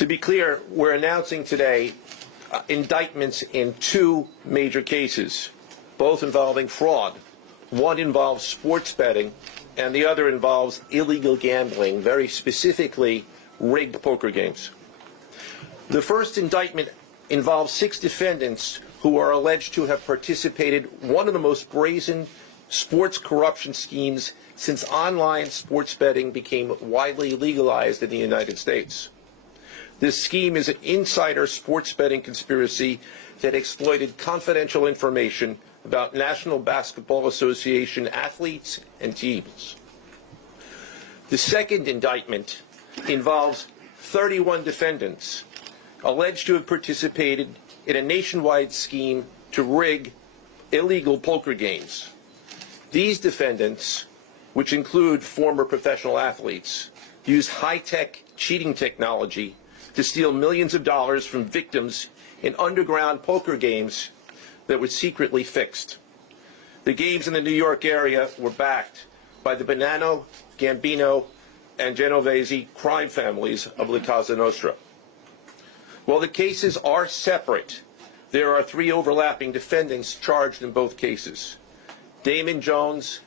To be clear, we're announcing today indictments in two major cases, both involving fraud. One involves sports betting, and the other involves illegal gambling, very specifically rigged poker games. The first indictment involves 6 defendants who are alleged to have participated in one of the most brazen sports corruption schemes since online sports betting became widely legalized in the United States. This scheme is an insider sports betting conspiracy that exploited confidential information about National Basketball Association athletes and teams. The second indictment involves 31 defendants alleged to have participated in a nationwide scheme to rig illegal poker games. These defendants, which include former professional athletes, used high-tech cheating technology to steal millions of dollars from victims in underground poker games that were secretly fixed. The games in the New York area were backed by the Bonanno, Gambino, and Genovese crime families of La Cosa Nostra. While the cases are separate, there are 3 overlapping defendants charged in both cases: Damon Jones,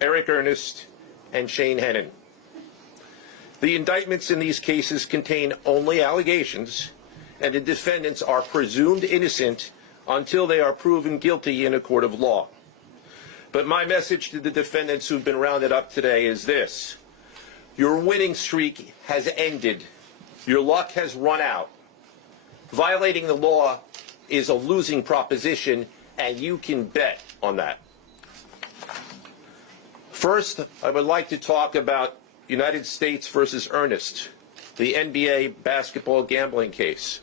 Eric Ernest, and Shane Hennon. The indictments in these cases contain only allegations, and the defendants are presumed innocent until they are proven guilty in a court of law. But my message to the defendants who've been rounded up today is this: your winning streak has ended. Your luck has run out. Violating the law is a losing proposition, and you can bet on that. First, I would like to talk about United States versus Ernest, the NBA basketball gambling case.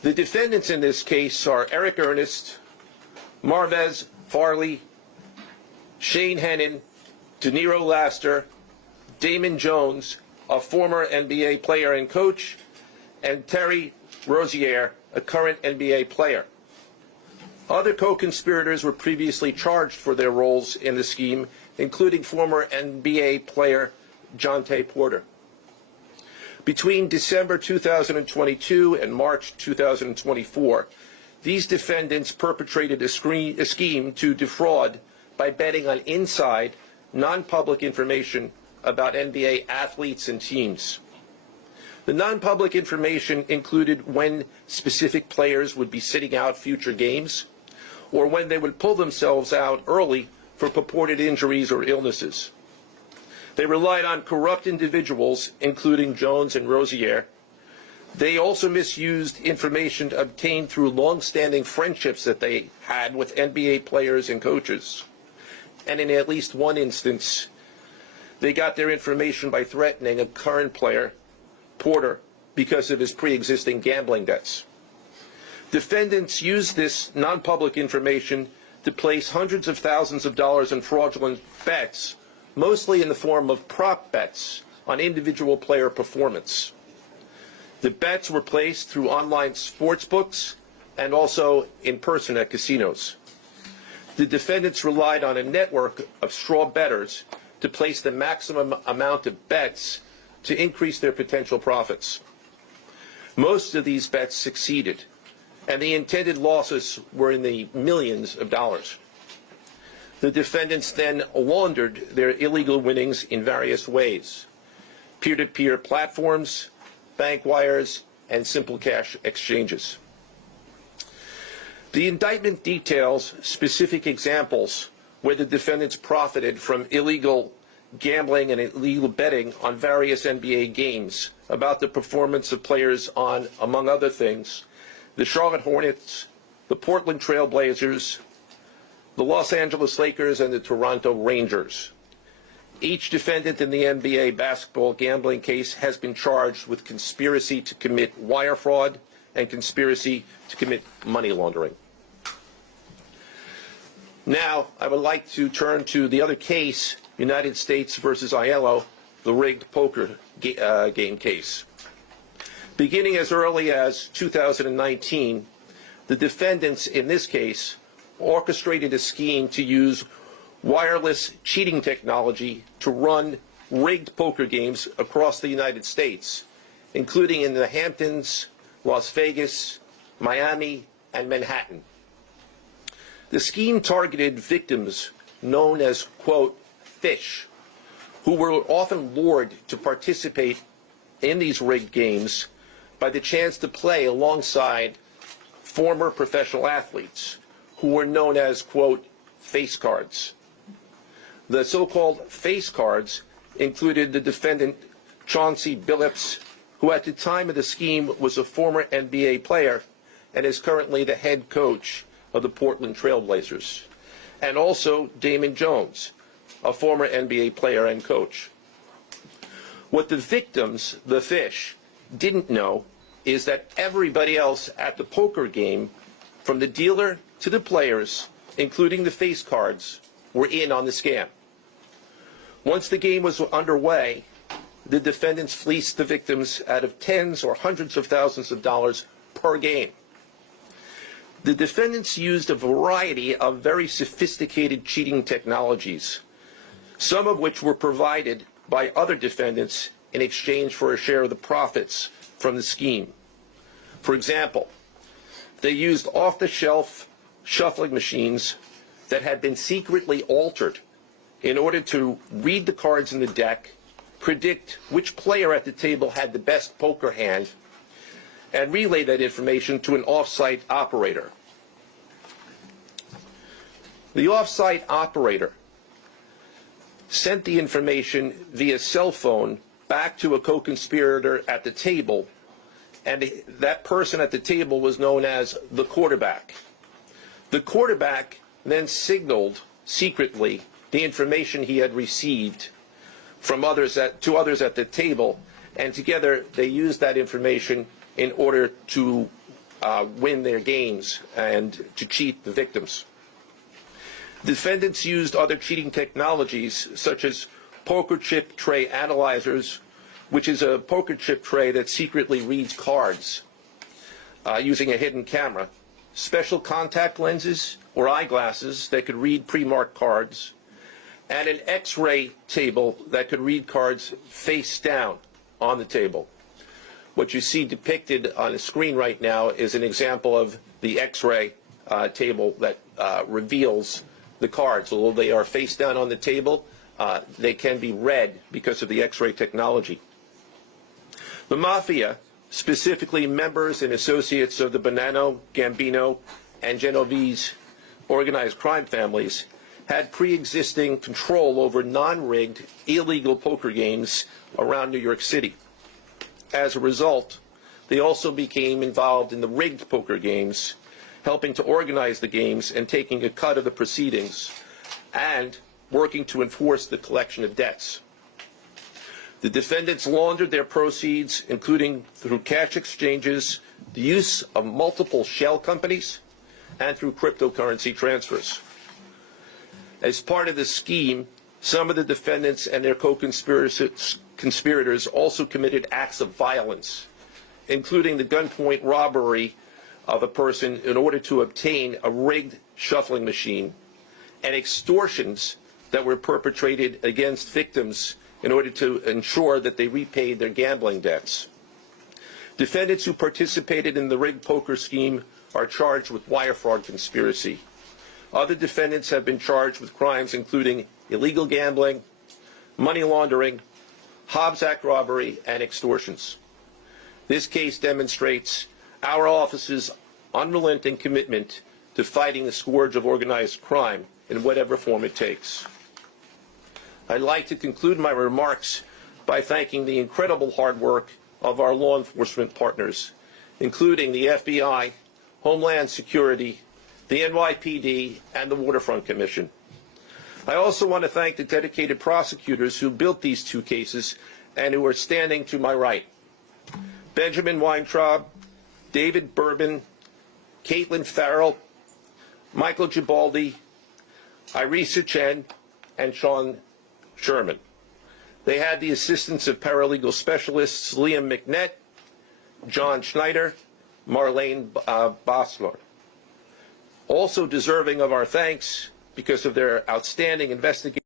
The defendants in this case are Eric Ernest, Marvez Farley, Shane Hennon, DeNiro Laster, Damon Jones, a former NBA player and coach, and Terry Rozier, a current NBA player. Other co-conspirators were previously charged for their roles in the scheme, including former NBA player Jonte Porter. Between December 2022 and March 2024, these defendants perpetrated a scheme to defraud by betting on inside, non-public information about NBA athletes and teams. The non-public information included when specific players would be sitting out future games, or when they would pull themselves out early for purported injuries or illnesses. They relied on corrupt individuals, including Jones and Rozier. They also misused information obtained through long-standing friendships that they had with NBA players and coaches. And in at least one instance, they got their information by threatening a current player, Porter, because of his pre-existing gambling debts. Defendants used this non-public information to place hundreds of thousands of dollars in fraudulent bets, mostly in the form of prop bets on individual player performance. The bets were placed through online sports books and also in person at casinos. The defendants relied on a network of straw bettors to place the maximum amount of bets to increase their potential profits. Most of these bets succeeded, and the intended losses were in the millions of dollars. The defendants then laundered their illegal winnings in various ways: peer-to-peer platforms, bank wires, and simple cash exchanges. The indictment details specific examples where the defendants profited from illegal gambling and illegal betting on various NBA games about the performance of players on, among other things, the Charlotte Hornets, the Portland Trail Blazers, the Los Angeles Lakers, and the Toronto Rangers. Each defendant in the NBA basketball gambling case has been charged with conspiracy to commit wire fraud and conspiracy to commit money laundering. Now, I would like to turn to the other case, United States versus Aiello, the rigged poker game case. Beginning as early as 2019, the defendants in this case orchestrated a scheme to use wireless cheating technology to run rigged poker games across the United States including in the Hamptons, Las Vegas, Miami, and Manhattan. The scheme targeted victims known as, quote, fish, who were often lured to participate in these rigged games by the chance to play alongside former professional athletes who were known as, quote, face cards. The so-called face cards included the defendant Chauncey Billups, who at the time of the scheme was a former NBA player and is currently the head coach of the Portland Trail Blazers, and also Damon Jones, a former NBA player and coach. What the victims, the fish, didn't know is that everybody else at the poker game, from the dealer to the players, including the face cards, were in on the scam. Once the game was underway, the defendants fleeced the victims out of tens or hundreds of thousands of dollars per game. The defendants used a variety of very sophisticated cheating technologies, some of which were provided by other defendants in exchange for a share of the profits from the scheme. For example, they used off-the-shelf shuffling machines that had been secretly altered in order to read the cards in the deck, predict which player at the table had the best poker hand, and relay that information to an off-site operator. The off-site operator sent the information via cell phone back to a co-conspirator at the table, and that person at the table was known as the quarterback. The quarterback then signaled secretly the information he had received from to others at the table, and together they used that information in order to win their games and to cheat the victims. Defendants used other cheating technologies such as poker chip tray analyzers, which is a poker chip tray that secretly reads cards using a hidden camera, special contact lenses or eyeglasses that could read pre-marked cards, and an X-ray table that could read cards face down on the table. What you see depicted on the screen right now is an example of the X-ray table that reveals the cards. Although they are face down on the table, they can be read because of the X-ray technology. The Mafia, specifically members and associates of the Bonanno, Gambino, and Genovese organized crime families, had pre-existing control over non-rigged, illegal poker games around New York City. As a result, they also became involved in the rigged poker games, helping to organize the games and taking a cut of the proceedings, and working to enforce the collection of debts. The defendants laundered their proceeds, including through cash exchanges, the use of multiple shell companies, and through cryptocurrency transfers. As part of the scheme, some of the defendants and their co-conspirators also committed acts of violence, including the gunpoint robbery of a person in order to obtain a rigged shuffling machine, and extortions that were perpetrated against victims in order to ensure that they repaid their gambling debts. Defendants who participated in the rigged poker scheme are charged with wire fraud conspiracy. Other defendants have been charged with crimes including illegal gambling, money laundering, Hobbs Act robbery, and extortions. This case demonstrates our office's unrelenting commitment to fighting the scourge of organized crime in whatever form it takes. I'd like to conclude my remarks by thanking the incredible hard work of our law enforcement partners, including the FBI, Homeland Security, the NYPD, and the Waterfront Commission. I also want to thank the dedicated prosecutors who built these two cases and who are standing to my right. Benjamin Weintraub, David Bourbon, Caitlin Farrell, Michael Gibaldi, Irisa Chen, and Sean Sherman. They had the assistance of paralegal specialists Liam McNett, John Schneider, Marlene Bosler. Also deserving of our thanks because of their outstanding investigation